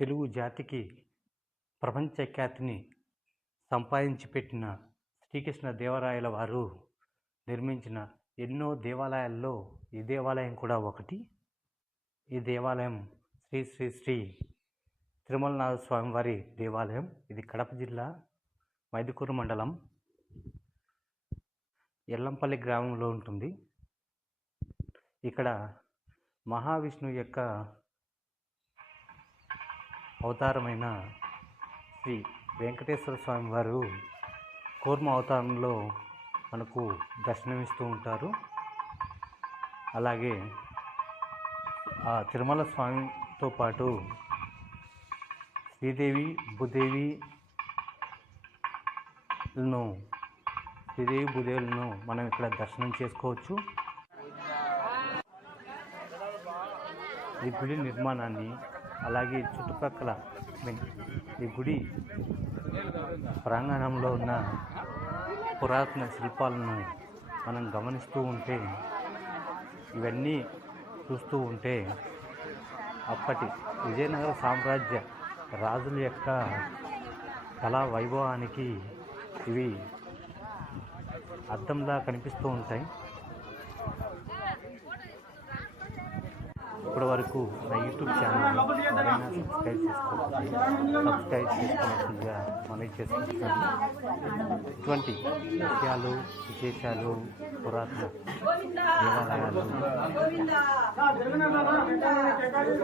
తెలుగు జాతికి ప్రపంచ ఖ్యాతిని సంపాదించి పెట్టిన శ్రీకృష్ణ దేవరాయల వారు నిర్మించిన ఎన్నో దేవాలయాల్లో ఈ దేవాలయం కూడా ఒకటి. ఈ దేవాలయం శ్రీ శ్రీ శ్రీ తిరుమలనాథ స్వామివారి దేవాలయం. ఇది కడప జిల్లా మైదుకూరు మండలం ఎల్లంపల్లి గ్రామంలో ఉంటుంది. ఇక్కడ మహావిష్ణువు యొక్క అవతారమైన శ్రీ వెంకటేశ్వర స్వామి వారు కూర్మ అవతారంలో మనకు దర్శనమిస్తూ ఉంటారు. అలాగే ఆ తిరుమల స్వామితో పాటు శ్రీదేవి భూదేవులను మనం ఇక్కడ దర్శనం చేసుకోవచ్చు. ఈ గుడి నిర్మాణాన్ని, అలాగే చుట్టుపక్కల ఈ గుడి ప్రాంగణంలో ఉన్న పురాతన శిల్పాలను మనం గమనిస్తూ ఉంటే, ఇవన్నీ చూస్తూ ఉంటే అప్పటి విజయనగర సామ్రాజ్య రాజుల యొక్క కళా వైభవానికి ఇవి అద్దంలా కనిపిస్తూ ఉంటాయి. ఇప్పటి వరకు నా యూట్యూబ్ ఛానల్ ఎవరైనా సబ్స్క్రైబ్ చేసుకోవాల్సిందిగా మనవి చేసుకుంటున్నాను. ఇటువంటి విశేషాలు, పురాతన దేవాలయాలు,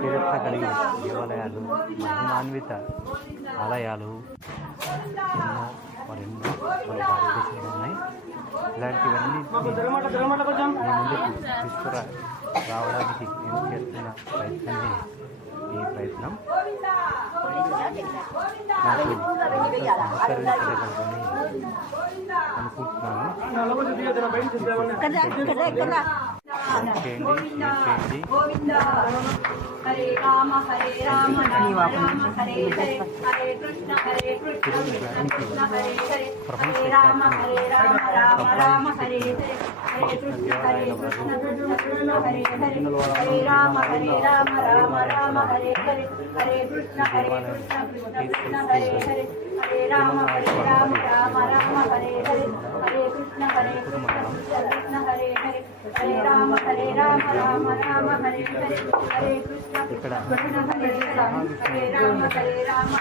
చరిత్ర కలిగిన దేవాలయాలు, మహిమాన్విత ఆలయాలు మరెన్నో మన భారతదేశంలో ఉన్నాయి. ఇలాంటివన్నీ మీ ముందుకు రావడానికి నేను చేస్తున్న ప్రయత్నమే ఈ ప్రయత్నం. నాకు సహకరించగలరని అనుకుంటున్నాను. చేయండి. హరే రామ హరే రామ రామ హరే హరే హరే కృష్ణ కృష్ణ హరే హరే హరే రామ రామ హరే హరే హరే కృష్ణ కృష్ణ హరే హరే హరే రామ రామ హరే హరే హరే కృష్ణ కృష్ణ హరే హరే హరే రామ రామ హరే హరే హరే కృష్ణ కృష్ణ హరే హరే హరే రామ రామ హరే హరే హరే కృష్ణ ఇక్కడ కృష్ణ హరే రామ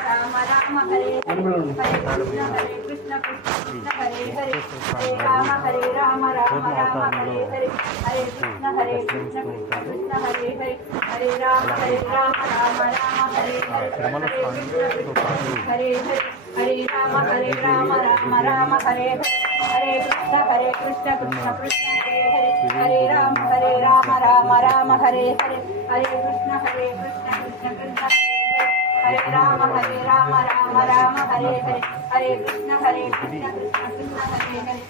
రామ హరే హరే హరే కృష్ణ కృష్ణ హరే హరే హరే రామ హరే హరే హరే కృష్ణ కృష్ణ హరే హరే హరే రామ హరే హరే తిరుమల స్వామితో పాటు హరే హరే హరే రామ రామ హరే హరే హరే కృష్ణ కృష్ణ హరే హరే హరే రామ హరే హరే హరే కృష్ణ కృష్ణ కృష్ణ హరే రామ హరే హరే హరే కృష్ణ కృష్ణ కృష్ణ హరే హరే